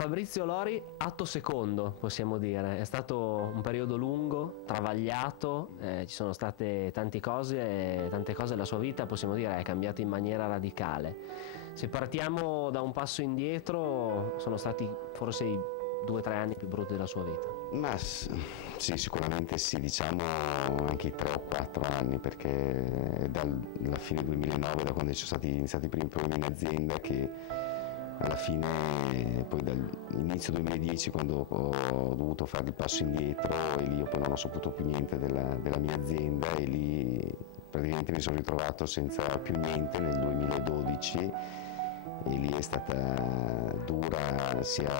Fabrizio Lori, atto secondo, possiamo dire. È stato un periodo lungo, travagliato, ci sono state tante cose, la sua vita, possiamo dire, è cambiata in maniera radicale. Se partiamo da un passo indietro, sono stati forse i 2 o 3 anni più brutti della sua vita. Ma sì, sicuramente sì, diciamo anche i 3 o 4 anni, perché è dalla fine 2009, da quando ci sono stati iniziati i primi problemi in azienda, che alla fine, poi dall'inizio 2010, quando ho dovuto fare il passo indietro, e lì io poi non ho saputo più niente della mia azienda, e lì praticamente mi sono ritrovato senza più niente nel 2012, e lì è stata dura sia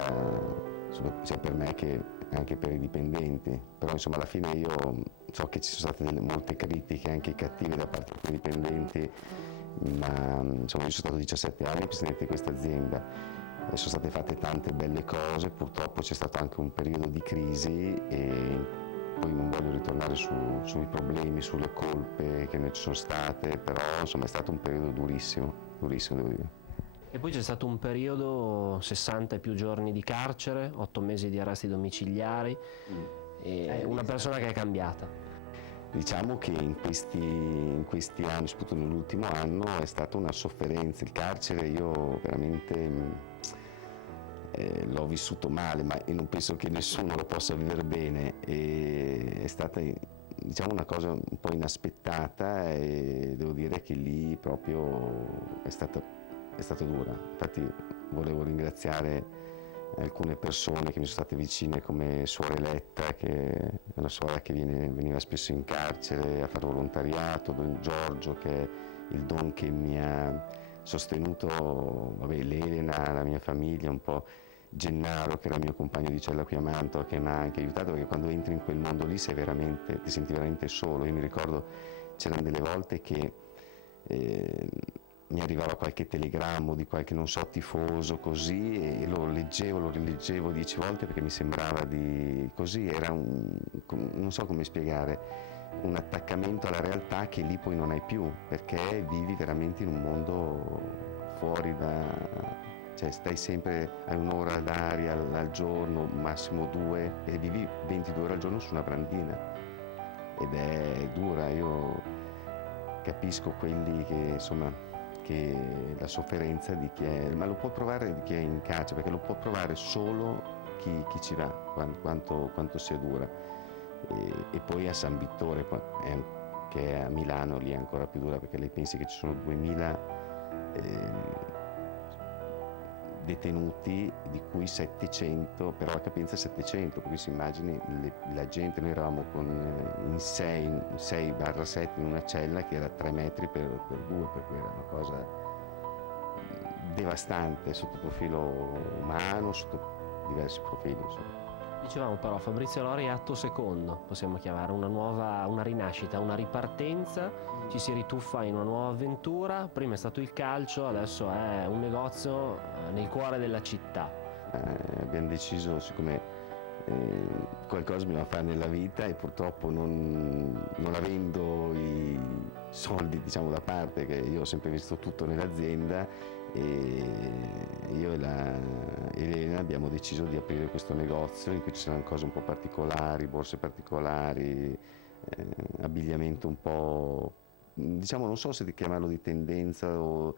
per me che anche per i dipendenti. Però insomma alla fine io so che ci sono state molte critiche anche cattive da parte dei dipendenti, ma insomma io sono stato 17 anni presidente di questa azienda e sono state fatte tante belle cose. Purtroppo c'è stato anche un periodo di crisi, e poi non voglio ritornare sui problemi, sulle colpe che ne ci sono state, però insomma è stato un periodo durissimo devo dire. E poi c'è stato un periodo, 60 e più giorni di carcere, 8 mesi di arresti domiciliari, e una persona che è cambiata. Diciamo che in questi anni, soprattutto nell'ultimo anno, è stata una sofferenza. Il carcere io veramente l'ho vissuto male, ma io non penso che nessuno lo possa vivere bene. È stata, diciamo, una cosa un po' inaspettata, e devo dire che lì proprio è stata dura. Infatti volevo ringraziare alcune persone che mi sono state vicine, come Suor Eletta, che è una suora che veniva spesso in carcere a fare volontariato, Don Giorgio, che è il Don che mi ha sostenuto, l'Elena, la mia famiglia, un po' Gennaro, che era il mio compagno di cella qui a Mantova, che mi ha anche aiutato, perché quando entri in quel mondo lì ti senti veramente solo. Io mi ricordo c'erano delle volte che mi arrivava qualche telegrammo di qualche, non so, tifoso, così, e lo rileggevo 10 volte, perché mi sembrava così, era non so come spiegare, un attaccamento alla realtà che lì poi non hai più, perché vivi veramente in un mondo fuori cioè stai sempre a un'ora d'aria al giorno, massimo 2, e vivi 22 ore al giorno su una brandina, ed è dura. Io capisco quelli che insomma, che la sofferenza di chi è, ma lo può provare di chi è in carcere, perché lo può provare solo chi ci va, quanto sia dura. E poi a San Vittore, che è a Milano, lì è ancora più dura, perché lei pensi che ci sono 2000 detenuti, di cui 700, però la capienza è 700, per cui si immagini la gente. Noi eravamo in 6/7 in una cella che era 3 metri per 2, per cui era una cosa devastante sotto il profilo umano, sotto diversi profili, insomma. Dicevamo però, Fabrizio Lori, atto secondo, possiamo chiamare, una rinascita, una ripartenza, ci si rituffa in una nuova avventura. Prima è stato il calcio, adesso è un negozio nel cuore della città. Abbiamo deciso, siccome qualcosa bisogna fare nella vita, e purtroppo non avendo i soldi, diciamo, da parte, che io ho sempre visto tutto nell'azienda, e io e Elena abbiamo deciso di aprire questo negozio in cui ci saranno cose un po' particolari, borse particolari, abbigliamento un po', diciamo, non so se chiamarlo di tendenza o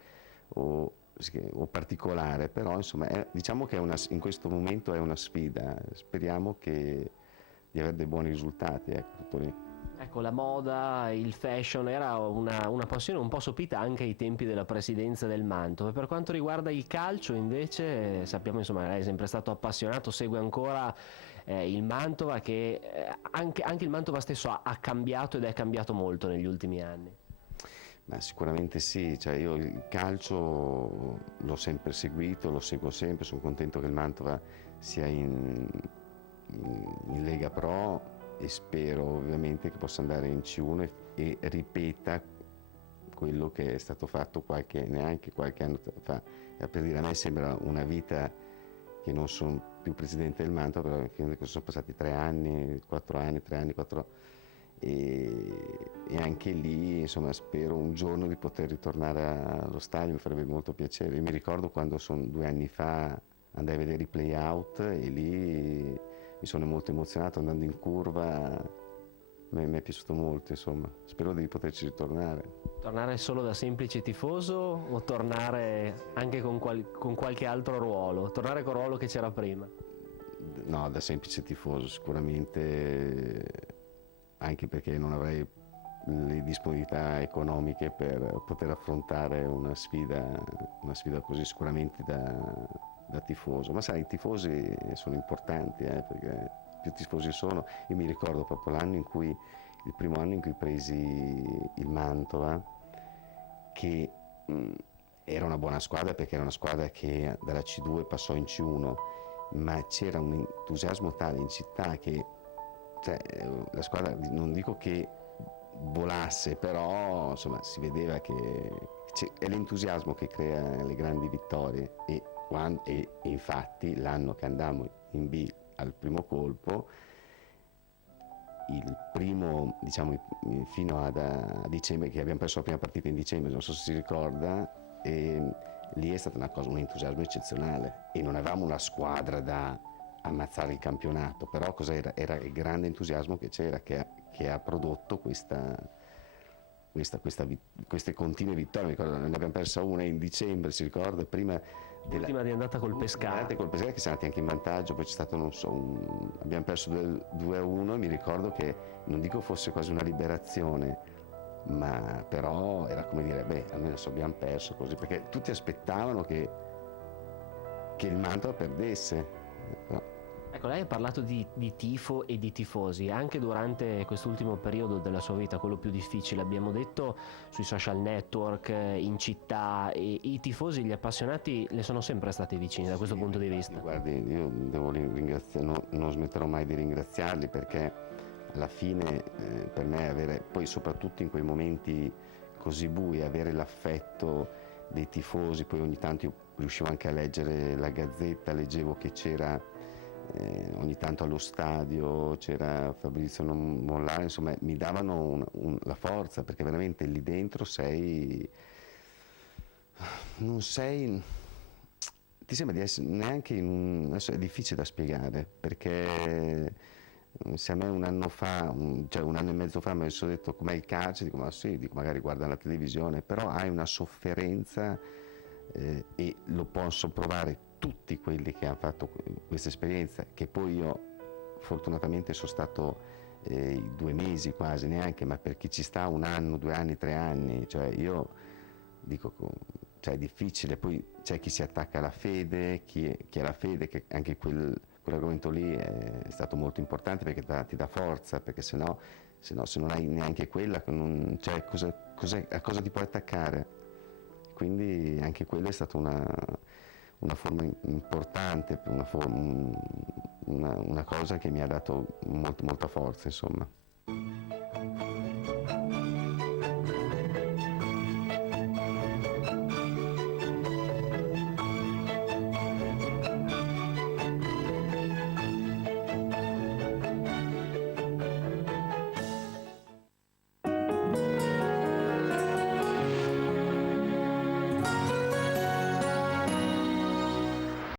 particolare, però insomma diciamo che in questo momento è una sfida. Speriamo di avere dei buoni risultati, ecco, tutto lì. Ecco, la moda, il fashion era una passione un po' sopita anche ai tempi della presidenza del Mantova. E per quanto riguarda il calcio, invece, sappiamo, insomma, lei è sempre stato appassionato, segue ancora il Mantova, che anche il Mantova stesso ha cambiato, ed è cambiato molto negli ultimi anni. Ma sicuramente sì, cioè io il calcio l'ho sempre seguito, lo seguo sempre, sono contento che il Mantova sia in Lega Pro, e spero ovviamente che possa andare in C1 e ripeta quello che è stato fatto neanche qualche anno fa. Per dire, a me sembra una vita che non sono più presidente del Mantova, però credo che sono passati 3 anni, 4 anni, 3 anni, 4 e anche lì, insomma, spero un giorno di poter ritornare allo stadio, mi farebbe molto piacere. Io mi ricordo quando 2 anni fa andai a vedere i play out e lì mi sono molto emozionato andando in curva. Mi è piaciuto molto, insomma, spero di poterci ritornare. Tornare solo da semplice tifoso o tornare anche con qualche altro ruolo? Tornare col ruolo che c'era prima? No, da semplice tifoso sicuramente, anche perché non avrei le disponibilità economiche per poter affrontare una sfida così, sicuramente da tifoso. Ma sai, i tifosi sono importanti, perché più tifosi sono. Io mi ricordo proprio il primo anno in cui presi il Mantova, che era una buona squadra, perché era una squadra che dalla C2 passò in C1, ma c'era un entusiasmo tale in città che, cioè, la squadra, non dico che volasse, però insomma si vedeva che è l'entusiasmo che crea le grandi vittorie, e infatti l'anno che andammo in B al primo colpo, il primo, diciamo, fino a dicembre, che abbiamo perso la prima partita in dicembre, non so se si ricorda, e lì è stata un entusiasmo eccezionale, e non avevamo una squadra da ammazzare il campionato, però cos'era? Era il grande entusiasmo che c'era, che ha prodotto queste continue vittorie. Mi ricordo, ne abbiamo persa una in dicembre, si ricorda, prima l'ultima di andata col Pescara. Col Pescara, che siamo andati anche in vantaggio, poi c'è stato, non so, abbiamo perso 2-1, e mi ricordo che, non dico fosse quasi una liberazione, ma però era come dire, beh, almeno adesso abbiamo perso, così, perché tutti aspettavano che il Mantova perdesse. Però Ecco, lei ha parlato di tifo e di tifosi, anche durante quest'ultimo periodo della sua vita, quello più difficile, abbiamo detto, sui social network, in città, e i tifosi, gli appassionati le sono sempre stati vicini da questo punto di vista. Guardi, io devo ringraziare, non smetterò mai di ringraziarli, perché alla fine, per me, poi soprattutto in quei momenti così bui, avere l'affetto dei tifosi. Poi ogni tanto io riuscivo anche a leggere la Gazzetta, leggevo che c'era, ogni tanto allo stadio c'era Fabrizio Mollari, insomma mi davano la forza, perché veramente lì dentro ti sembra di essere neanche adesso è difficile da spiegare, perché se a me un anno fa, cioè un anno e mezzo fa, mi avessero detto com'è il calcio, dico ma sì, dico magari guarda la televisione, però hai una sofferenza, e lo posso provare tutti quelli che hanno fatto questa esperienza, che poi io fortunatamente sono stato 2 mesi quasi, neanche, ma per chi ci sta 1 anno, 2 anni, 3 anni, cioè io dico, cioè è difficile. Poi c'è chi si attacca alla fede, chi ha la fede, che anche quell'argomento lì è stato molto importante, perché ti dà forza, perché se non hai neanche quella, cioè, a cosa ti puoi attaccare? Quindi anche quella è stata una forma importante, una cosa che mi ha dato molta forza, insomma.